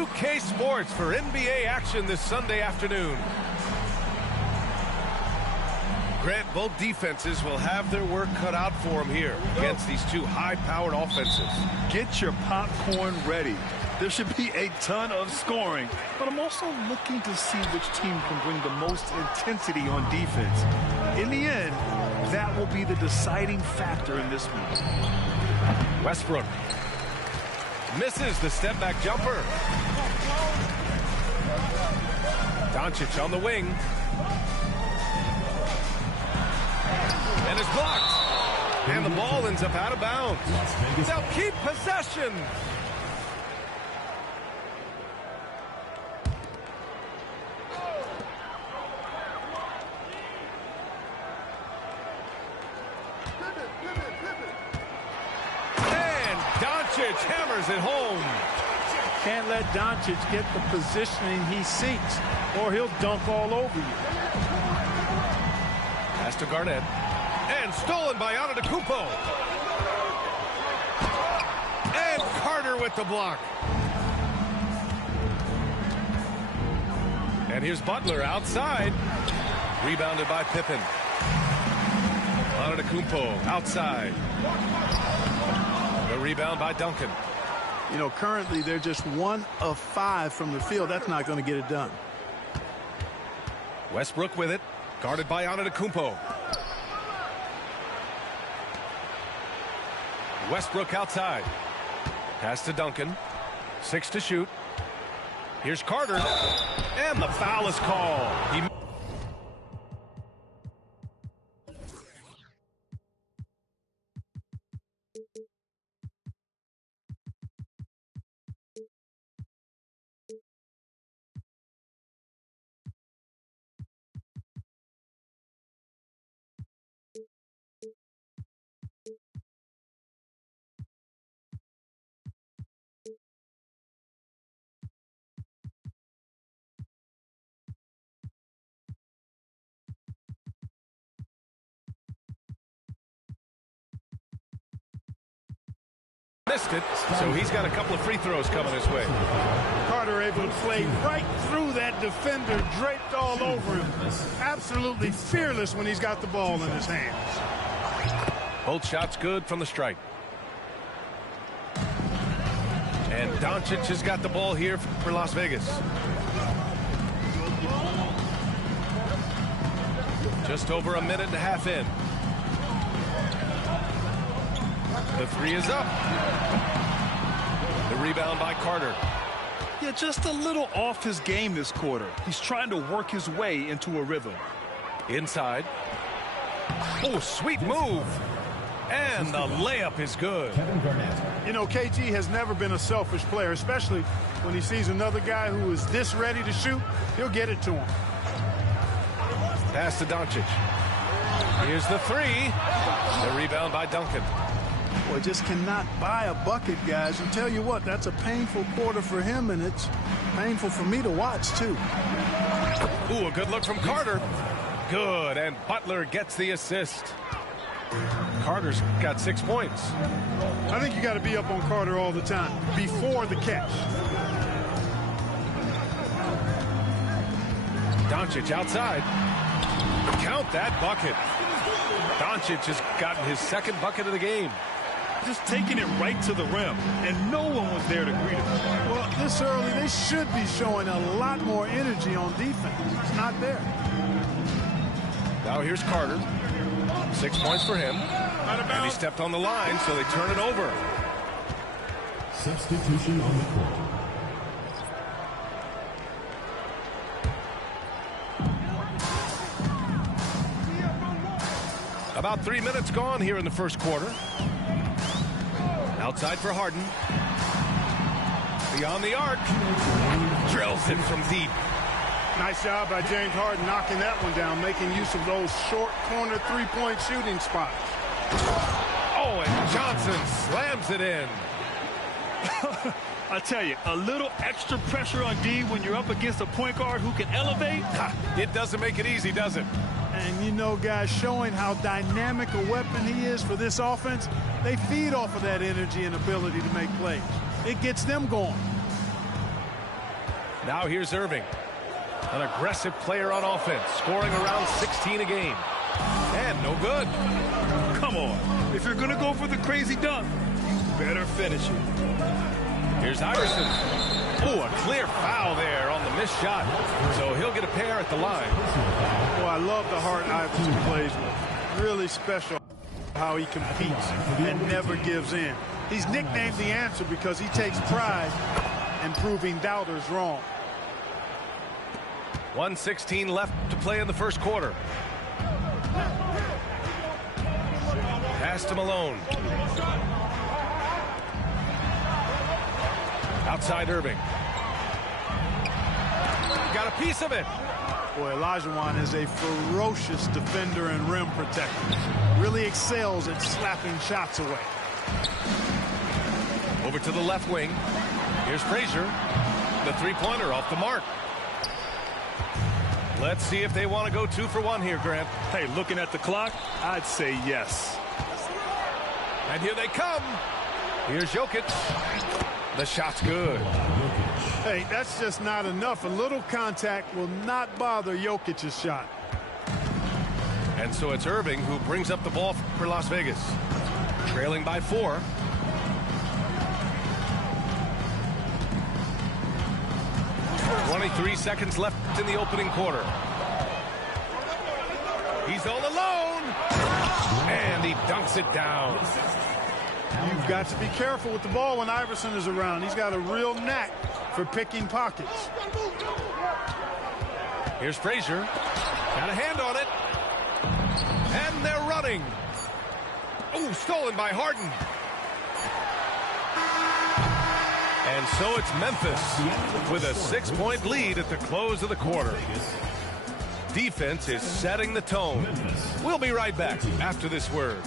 2K Sports for NBA action this Sunday afternoon. Grant, both defenses will have their work cut out for them here against these two high-powered offenses. Get your popcorn ready. There should be a ton of scoring, but I'm also looking to see which team can bring the most intensity on defense. In the end, that will be the deciding factor in this one. Westbrook misses the step-back jumper. Doncic on the wing. And is blocked. And the ball ends up out of bounds. They'll keep possession. And Doncic hammers it home. Can't let Doncic get the positioning he seeks, or he'll dunk all over you. Pass to Garnett. And stolen by Antetokounmpo. And Carter with the block. And here's Butler outside. Rebounded by Pippen. Antetokounmpo outside. The rebound by Duncan. You know, currently they're just 1 of 5 from the field. That's not going to get it done. Westbrook with it. Guarded by Antetokounmpo. Westbrook outside. Pass to Duncan. 6 to shoot. Here's Carter. And the foul is called. Missed it, so he's got a couple of free throws coming his way. Carter able to play right through that defender, draped all over him. Absolutely fearless when he's got the ball in his hands. Both shots good from the stripe. And Doncic has got the ball here for Las Vegas. Just over a minute and a half in. The three is up. The rebound by Carter. Yeah, just a little off his game this quarter. He's trying to work his way into a rhythm. Inside. Oh, sweet move. And the layup is good. You know, KG has never been a selfish player, especially when he sees another guy who is this ready to shoot. He'll get it to him. Pass to Doncic. Here's the three. The rebound by Duncan. Boy, just cannot buy a bucket, guys. And tell you what, that's a painful quarter for him, and it's painful for me to watch, too. Ooh, a good look from Carter. Good, and Butler gets the assist. Carter's got 6 points. I think you got to be up on Carter all the time, before the catch. Doncic outside. Count that bucket. Doncic has gotten his second bucket of the game. Just taking it right to the rim, and no one was there to greet him. Well, this early, they should be showing a lot more energy on defense. It's not there. Now here's Carter. 6 points for him. And he stepped on the line, so they turn it over. Substitution on the court. About 3 minutes gone here in the first quarter. Outside for Harden. Beyond the arc. Drills it from deep. Nice job by James Harden knocking that one down, making use of those short corner three-point shooting spots. Oh, and Johnson slams it in. I tell you, a little extra pressure on D when you're up against a point guard who can elevate. It doesn't make it easy, does it? And you know, guys, showing how dynamic a weapon he is for this offense, they feed off of that energy and ability to make plays. It gets them going. Now here's Irving. An aggressive player on offense, scoring around 16 a game. And no good. Come on. If you're going to go for the crazy dunk, you better finish it. Here's Iverson. Oh, a clear foul there on the missed shot. So he'll get a pair at the line. Oh, I love the heart Iverson plays with. Really special how he competes and never gives in. He's nicknamed the answer because he takes pride in proving doubters wrong. 1:16 left to play in the first quarter. Pass to Malone. Outside Irving. Got a piece of it. Boy, Olajuwon is a ferocious defender and rim protector. Really excels at slapping shots away. Over to the left wing. Here's Frazier. The three-pointer off the mark. Let's see if they want to go 2 for 1 here, Grant. Hey, looking at the clock, I'd say yes. And here they come. Here's Jokic. The shot's good. Hey, that's just not enough. A little contact will not bother Jokic's shot. And so it's Irving who brings up the ball for Las Vegas. Trailing by 4. .23 seconds left in the opening quarter. He's all alone. And he dunks it down. You've got to be careful with the ball when Iverson is around. He's got a real knack for picking pockets. Here's Frazier. Got a hand on it. And they're running. Oh, stolen by Harden. And so it's Memphis with a 6-point lead at the close of the quarter. Defense is setting the tone. We'll be right back after this word.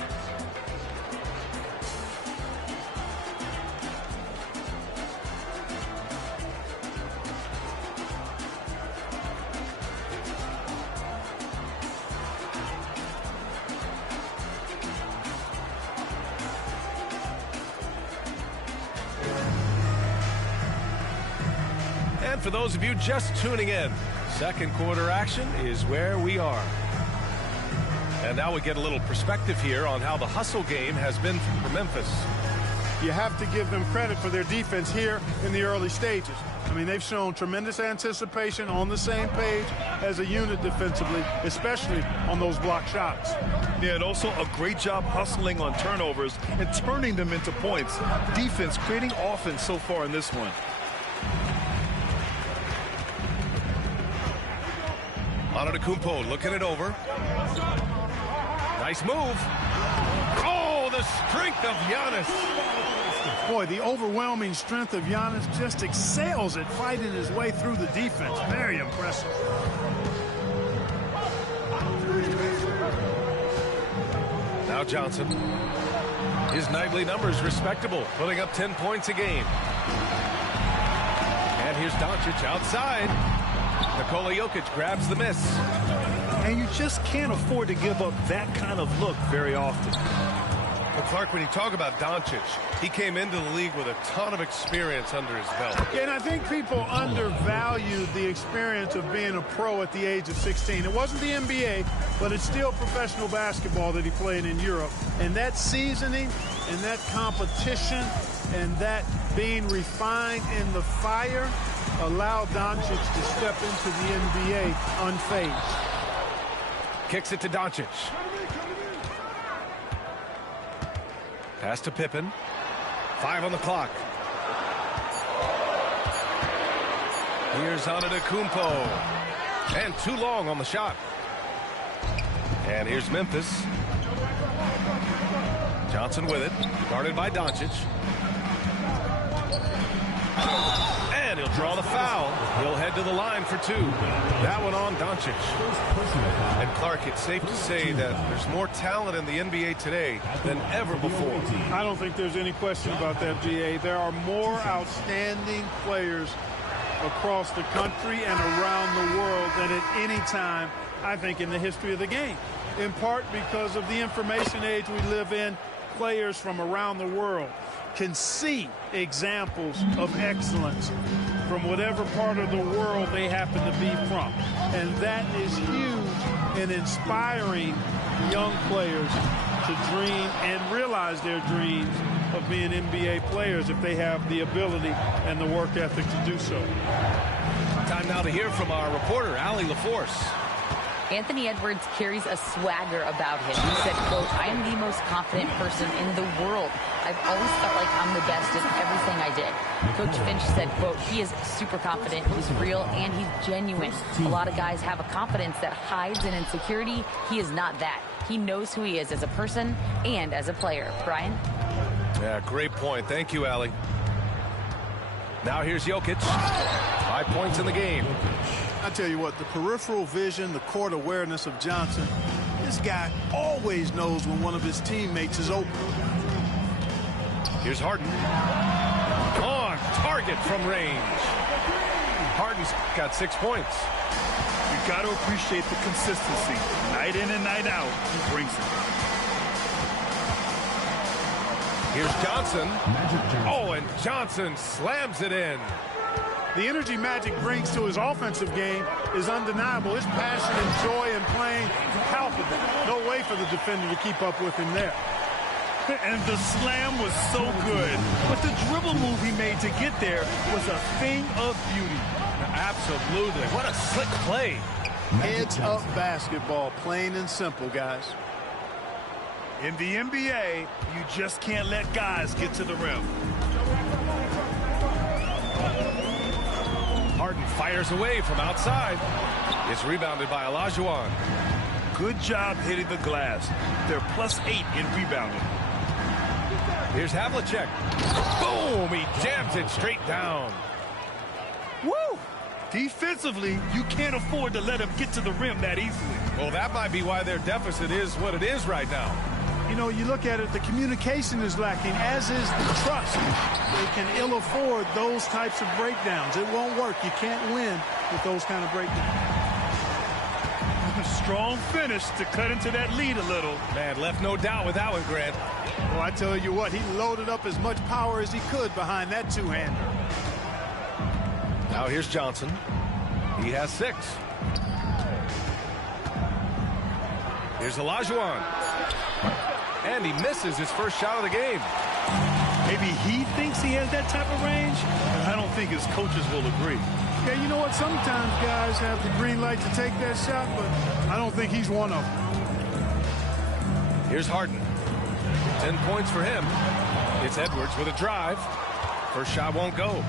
And for those of you just tuning in, second quarter action is where we are. And now we get a little perspective here on how the hustle game has been for Memphis. You have to give them credit for their defense here in the early stages. I mean, they've shown tremendous anticipation, on the same page as a unit defensively, especially on those block shots. Yeah, and also a great job hustling on turnovers and turning them into points. Defense creating offense so far in this one. Antetokounmpo looking it over. Nice move. Oh, the strength of Giannis. Boy, the overwhelming strength of Giannis just excels at fighting his way through the defense. Very impressive. Now Johnson. His nightly numbers respectable, putting up 10 points a game. And here's Doncic outside. Nikola Jokic grabs the miss. And you just can't afford to give up that kind of look very often. But Clark, when you talk about Doncic, he came into the league with a ton of experience under his belt. Yeah, and I think people undervalue the experience of being a pro at the age of 16. It wasn't the NBA, but it's still professional basketball that he played in Europe. And that seasoning and that competition and that being refined in the fire allowed Doncic to step into the NBA unfazed. Kicks it to Doncic. Pass to Pippen. 5 on the clock. Here's Antetokounmpo. And too long on the shot. And here's Memphis. Johnson with it. Guarded by Doncic. And he'll draw the foul. He'll head to the line for 2. That one on Doncic. And Clark, it's safe to say that there's more talent in the NBA today than ever before. I don't think there's any question about that, GA. There are more outstanding players across the country and around the world than at any time, I think, in the history of the game. In part because of the information age we live in, players from around the world can see examples of excellence from whatever part of the world they happen to be from. And that is huge in inspiring young players to dream and realize their dreams of being NBA players if they have the ability and the work ethic to do so. Time now to hear from our reporter, Allie LaForce. Anthony Edwards carries a swagger about him. He said, quote, "I am the most confident person in the world. I've always felt like I'm the best in everything I did." Coach Finch said, quote, "He is super confident, he's real, and he's genuine. A lot of guys have a confidence that hides in insecurity. He is not that. He knows who he is as a person and as a player." Brian? Yeah, great point. Thank you, Allie. Now here's Jokic. 5 points in the game. I tell you what, the peripheral vision, the court awareness of Johnson, this guy always knows when one of his teammates is open. Here's Harden. On target from range. Harden's got 6 points. You got to appreciate the consistency. Night in and night out, he brings it. Here's Johnson. Oh, and Johnson slams it in. The energy Magic brings to his offensive game is undeniable. His passion and joy in playing, palpable. No way for the defender to keep up with him there. And the slam was so good. But the dribble move he made to get there was a thing of beauty. Absolutely. What a slick play. Heads up basketball, plain and simple, guys. In the NBA, you just can't let guys get to the rim. Harden fires away from outside. It's rebounded by Olajuwon. Good job hitting the glass. They're +8 in rebounding. Here's Havlicek. Boom! He jams it straight down. Woo! Defensively, you can't afford to let him get to the rim that easily. Well, that might be why their deficit is what it is right now. You know, you look at it, the communication is lacking, as is the trust. They can ill afford those types of breakdowns. It won't work. You can't win with those kind of breakdowns. Strong finish to cut into that lead a little. Man, left no doubt with that one, Grant. Well, I tell you what, he loaded up as much power as he could behind that two-hander. Now here's Johnson. He has 6. Here's Olajuwon. And he misses his first shot of the game. Maybe he thinks he has that type of range, but I don't think his coaches will agree. Yeah, you know what? Sometimes guys have the green light to take that shot, but I don't think he's one of them. Here's Harden. 10 points for him. It's Edwards with a drive. First shot won't go.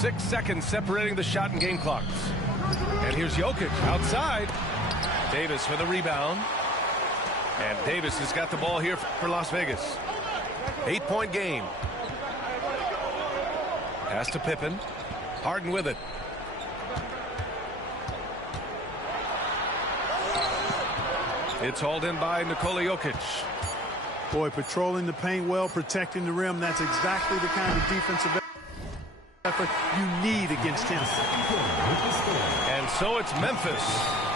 6 seconds separating the shot and game clocks. And here's Jokic outside. Davis for the rebound. And Davis has got the ball here for Las Vegas. 8-point game. Pass to Pippen. Harden with it. It's hauled in by Nikola Jokic. Boy, patrolling the paint well, protecting the rim. That's exactly the kind of defensive effort you need against him. And so it's Memphis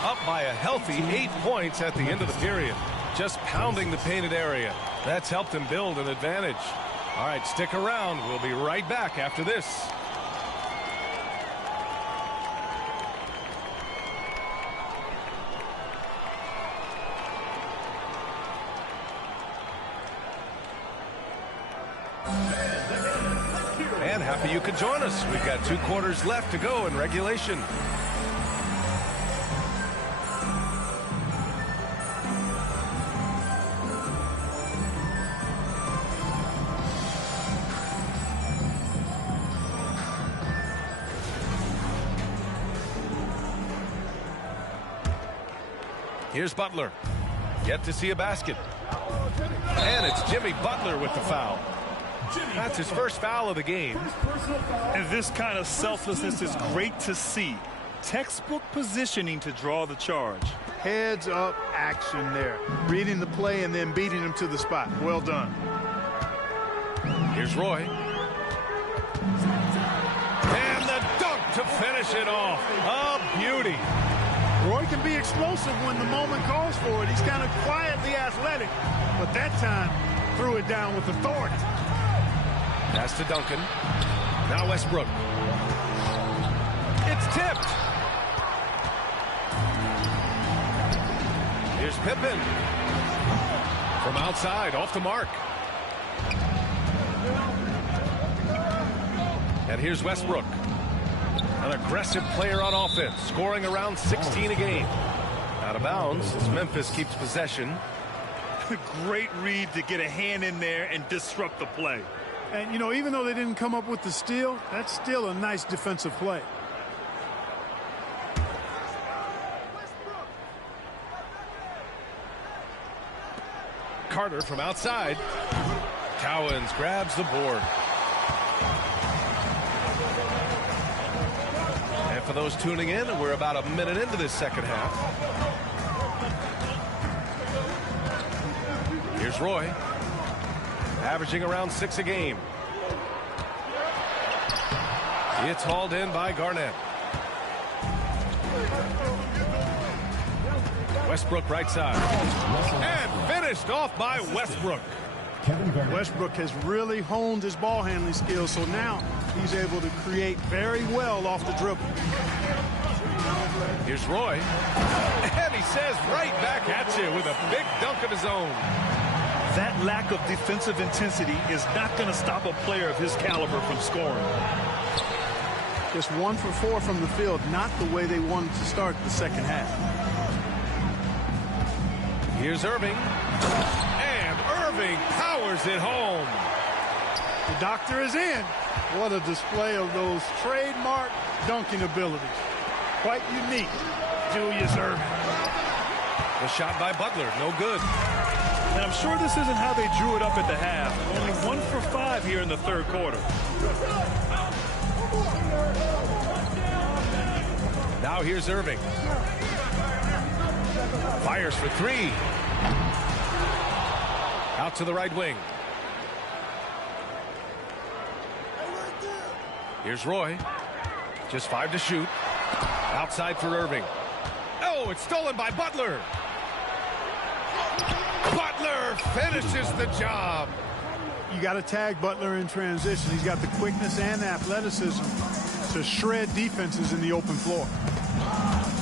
up by a healthy 8 points at the end of the period. Just pounding the painted area. That's helped them build an advantage. All right, stick around. We'll be right back after this. And happy you could join us. We've got 2 quarters left to go in regulation. Here's Butler. Yet to see a basket. And it's Jimmy Butler with the foul. That's his first foul of the game. And this kind of selflessness is great to see. Textbook positioning to draw the charge. Heads up action there. Reading the play and then beating him to the spot. Well done. Here's Roy. And the dunk to finish it off. A beauty. Roy can be explosive when the moment calls for it. He's kind of quietly athletic, but that time threw it down with authority. Pass to Duncan. Now Westbrook. It's tipped. Here's Pippen. From outside, off the mark. And here's Westbrook. An aggressive player on offense, scoring around 16 a game. Out of bounds as Memphis keeps possession. Great read to get a hand in there and disrupt the play. And, you know, even though they didn't come up with the steal, that's still a nice defensive play. Carter from outside. Cowens grabs the board. And for those tuning in, we're about a minute into this second half. Here's Roy, averaging around 6 a game. It's hauled in by Garnett. Westbrook right side. And finished off by Westbrook. Westbrook has really honed his ball handling skills, so now he's able to create very well off the dribble. Here's Roy. And he says right back at you with a big dunk of his own. That lack of defensive intensity is not going to stop a player of his caliber from scoring. Just 1 for 4 from the field, not the way they wanted to start the second half. Here's Irving. And Irving powers it home. The doctor is in. What a display of those trademark dunking abilities. Quite unique. Julius Irving. The shot by Butler, no good. And I'm sure this isn't how they drew it up at the half. Only 1 for 5 here in the third quarter. Now here's Irving. Fires for 3. Out to the right wing. Here's Roy. Just 5 to shoot. Outside for Irving. Oh, it's stolen by Butler. Butler finishes the job. You got to tag Butler in transition. He's got the quickness and athleticism to shred defenses in the open floor.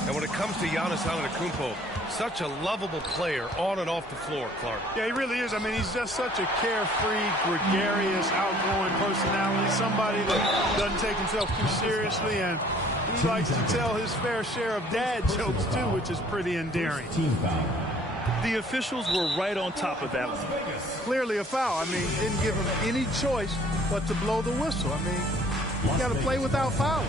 And when it comes to Giannis Antetokounmpo, such a lovable player on and off the floor, Clark. Yeah, he really is. I mean, he's just such a carefree, gregarious, outgoing personality. Somebody that doesn't take himself too seriously, and he likes to tell his fair share of dad jokes, too, which is pretty endearing. The officials were right on top of that one. Clearly a foul. I mean, didn't give him any choice but to blow the whistle. I mean, you got to play without fouling.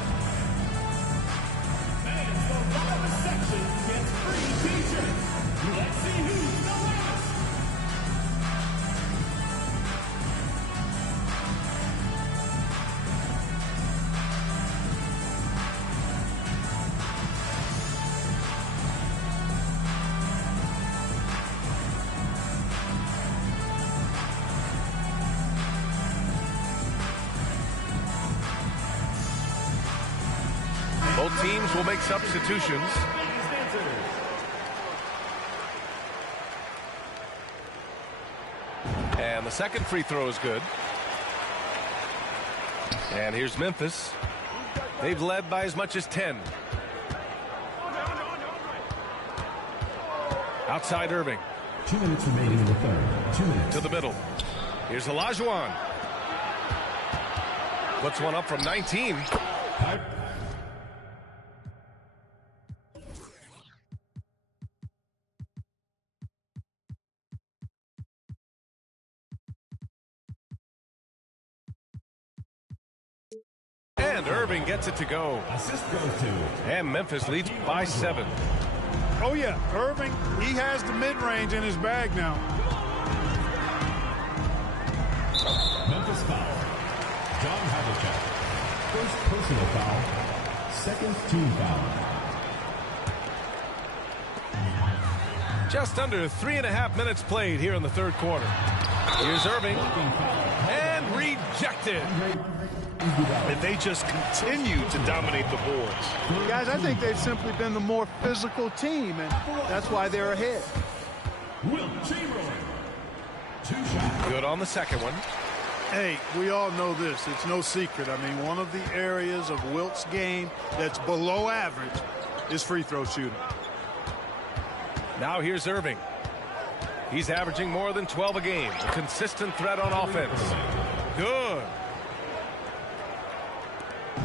Both teams will make substitutions. And the second free throw is good. And here's Memphis. They've led by as much as 10. Outside Irving. 2 minutes remaining in the third. 2 minutes. To the middle. Here's Olajuwon. Puts one up from 19. And Irving gets it to go. Assist goes to. And Memphis leads by 7. Oh, yeah, Irving, he has the mid-range in his bag now. Memphis foul. John Havlicek. First personal foul. Second team foul. Just under 3.5 minutes played here in the third quarter. Here's Irving. And rejected. And they just continue to dominate the boards. Guys, I think they've simply been the more physical team, and that's why they're ahead. Will Chamberlain. 2 shots. Good on the second one. Hey, we all know this. It's no secret. I mean, one of the areas of Wilt's game that's below average is free throw shooting. Now here's Irving. He's averaging more than 12 a game. A consistent threat on offense. Good.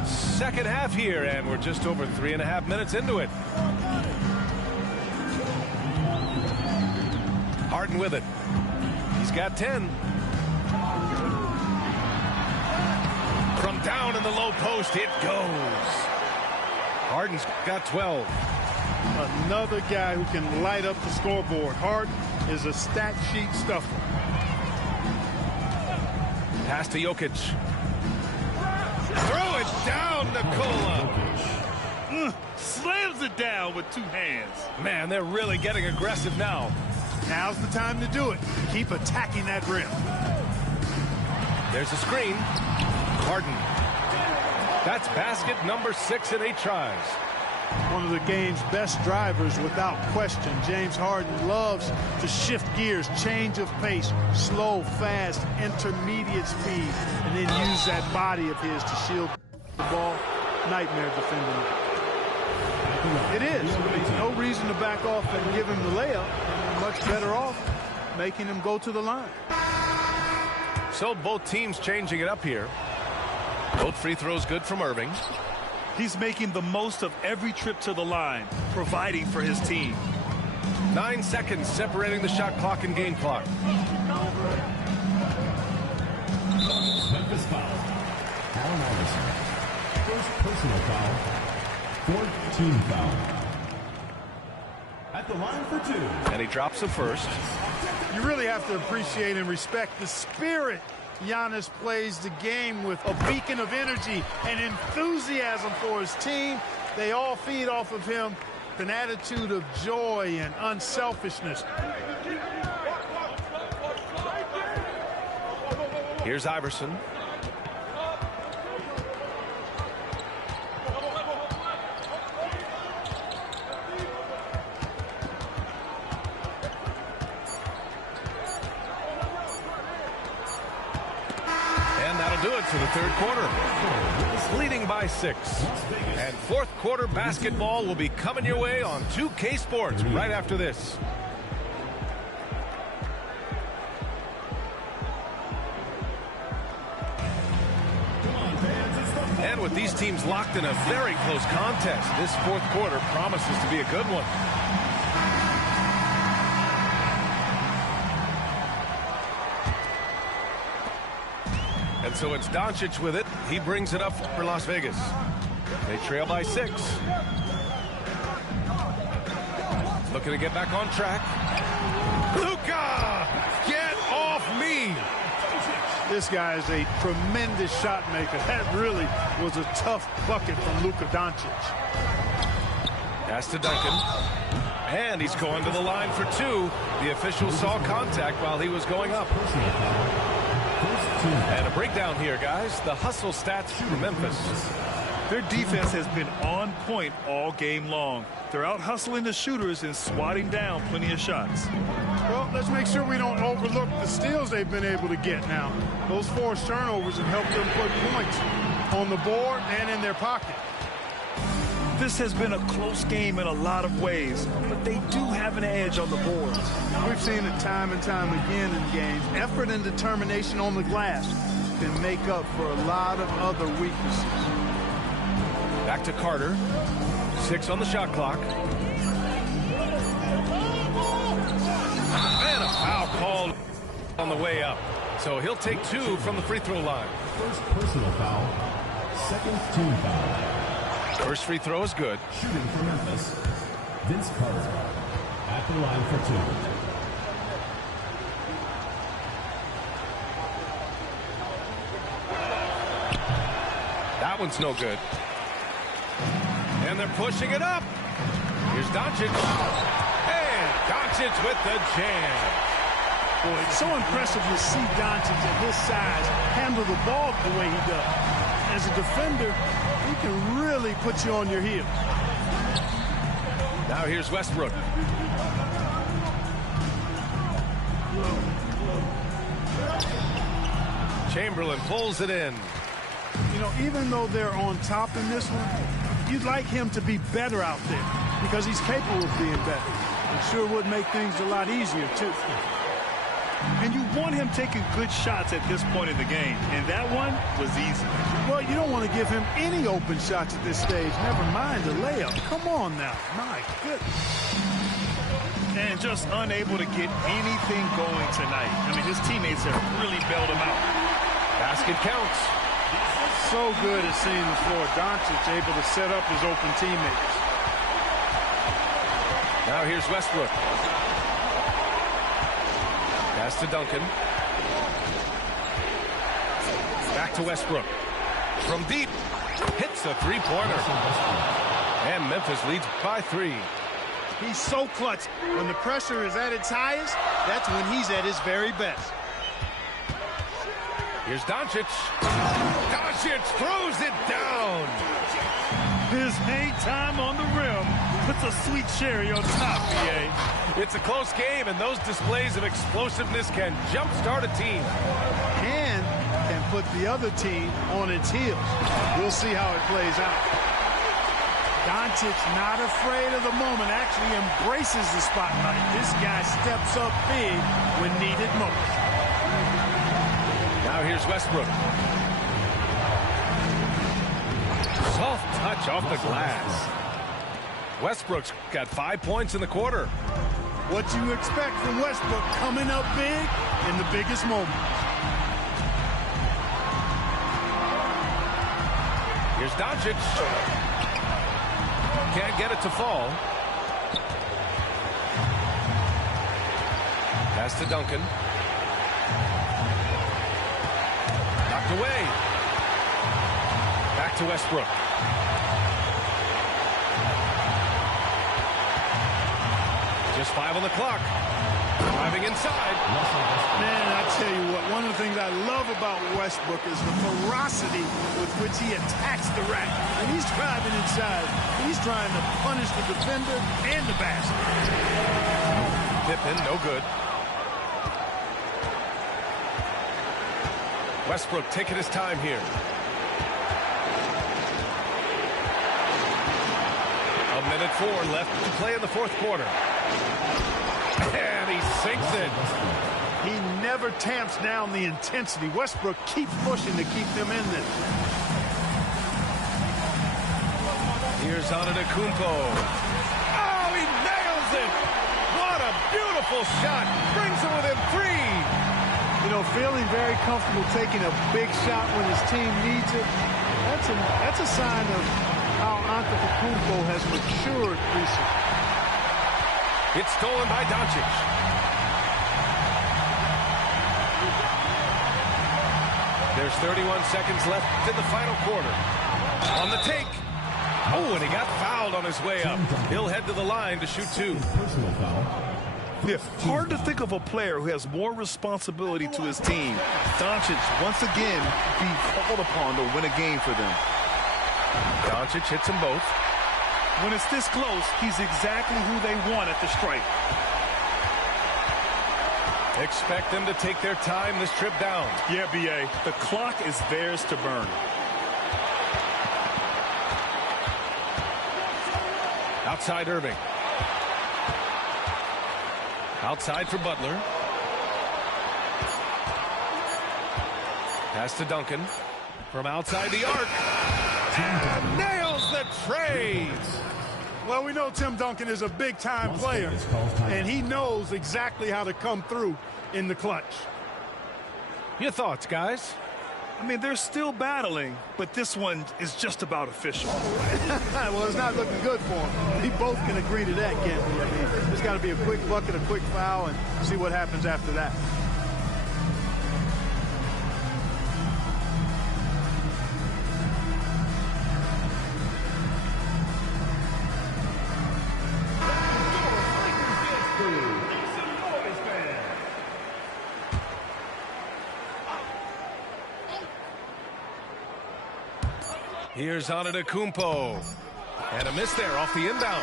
Second half here, and we're just over 3.5 minutes into it. Harden with it. He's got 10. From down in the low post, it goes. Harden's got 12. Another guy who can light up the scoreboard. Harden is a stat sheet stuffer. Pass to Jokic. Throw it down, Nikola. Slams it down with 2 hands. Man, they're really getting aggressive now. Now's the time to do it. Keep attacking that rim. There's a screen. Harden. That's basket number 6 in 8 tries. One of the game's best drivers without question. James Harden loves to shift gears, change of pace, slow, fast, intermediate speed, and then use that body of his to shield the ball. Nightmare defending it. It is. There's no reason to back off and give him the layup. Much better off making him go to the line. So both teams changing it up here. Both free throws good from Irving. He's making the most of every trip to the line, providing for his team. 9 seconds separating the shot clock and game clock. Memphis foul. Allen Iverson. First personal foul. 4th team foul. At the line for 2. And he drops the first. You really have to appreciate and respect the spirit Giannis plays the game with. A beacon of energy and enthusiasm for his team. They all feed off of him. An attitude of joy and unselfishness. Here's Iverson. Do it for the third quarter. Leading by 6. And fourth quarter basketball will be coming your way on 2K Sports right after this. And with these teams locked in a very close contest, this fourth quarter promises to be a good one. And so it's Doncic with it. He brings it up for Las Vegas. They trail by 6. Looking to get back on track. Luka! Get off me! This guy is a tremendous shot maker. That really was a tough bucket from Luka Doncic. Pass to Duncan. And he's going to the line for 2. The official saw contact while he was going up. And a breakdown here, guys. The hustle stats for Memphis. Their defense has been on point all game long. They're out hustling the shooters and swatting down plenty of shots. Well, let's make sure we don't overlook the steals they've been able to get now. Those forced turnovers have helped them put points on the board and in their pocket. This has been a close game in a lot of ways, but they do have an edge on the boards. We've seen it time and time again in games. Effort and determination on the glass can make up for a lot of other weaknesses. Back to Carter. 6 on the shot clock. And a foul called on the way up. So he'll take 2 from the free throw line. First personal foul. 2nd team foul. First free throw is good. Shooting for Memphis. Vince Carter. At the line for 2. That one's no good. And they're pushing it up. Here's Doncic. And Doncic with the jam. Boy, it's so impressive to see Doncic at his size handle the ball the way he does. As a defender, he can really put you on your heel. Now here's Westbrook. Chamberlain pulls it in. You know, even though they're on top in this one, you'd like him to be better out there because he's capable of being better. It sure would make things a lot easier, too. And you want him taking good shots at this point in the game, and that one was easy. Well, you don't want to give him any open shots at this stage, never mind a layup. Come on now. My goodness. And just unable to get anything going tonight. I mean, his teammates have really bailed him out. Basket counts. So good at seeing the floor. Doncic able to set up his open teammates. Now here's Westbrook. Pass to Duncan. Back to Westbrook. From deep. Hits a three-pointer. And Memphis leads by 3. He's so clutch. When the pressure is at its highest, that's when he's at his very best. Here's Doncic. Doncic throws it down. His hang time on the rim puts a sweet cherry on top, BA. It's a close game, and those displays of explosiveness can jumpstart a team. And can put the other team on its heels. We'll see how it plays out. Doncic not afraid of the moment, actually embraces the spotlight. This guy steps up big when needed most. Now here's Westbrook. Soft touch off the glass. Westbrook's got 5 points in the quarter. What you expect from Westbrook coming up big in the biggest moment. Here's Doncic. Can't get it to fall. Pass to Duncan. Knocked away. Back to Westbrook. Just 5 on the clock. Driving inside. Man, I tell you what, one of the things I love about Westbrook is the ferocity with which he attacks the rack. When he's driving inside, he's trying to punish the defender and the basket. Pippen, no good. Westbrook taking his time here. A minute 4 left to play in the fourth quarter. And he sinks it. He never tamps down the intensity. Westbrook keeps pushing to keep them in this. Here's Antetokounmpo. Oh, he nails it! What a beautiful shot! Brings him within 3. You know, feeling very comfortable taking a big shot when his team needs it. That's a sign of how Antetokounmpo has matured recently. It's stolen by Doncic. There's 31 seconds left in the final quarter. On the take. Oh, and he got fouled on his way up. He'll head to the line to shoot 2. Personal foul. Yeah, hard to think of a player who has more responsibility to his team. Doncic, once again, be called upon to win a game for them. Doncic hits them both. When it's this close, he's exactly who they want at the stripe. Expect them to take their time this trip down. Yeah, B.A., the clock is theirs to burn. Outside Irving. Outside for Butler. Pass to Duncan. From outside the arc. And nails the trade. Well, we know Tim Duncan is a big-time player, and he knows exactly how to come through in the clutch. Your thoughts, guys? I mean, they're still battling, but this one is just about official. Well, it's not looking good for him. We both can agree to that, can't we? I mean, there's got to be a quick bucket, a quick foul, and see what happens after that. Here's Antetokounmpo. And a miss there off the inbound.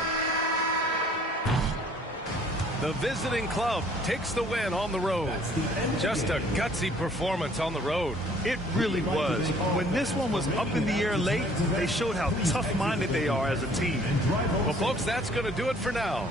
The visiting club takes the win on the road. Just a gutsy performance on the road. It really was. When this one was up in the air late, they showed how tough-minded they are as a team. Well, folks, that's going to do it for now.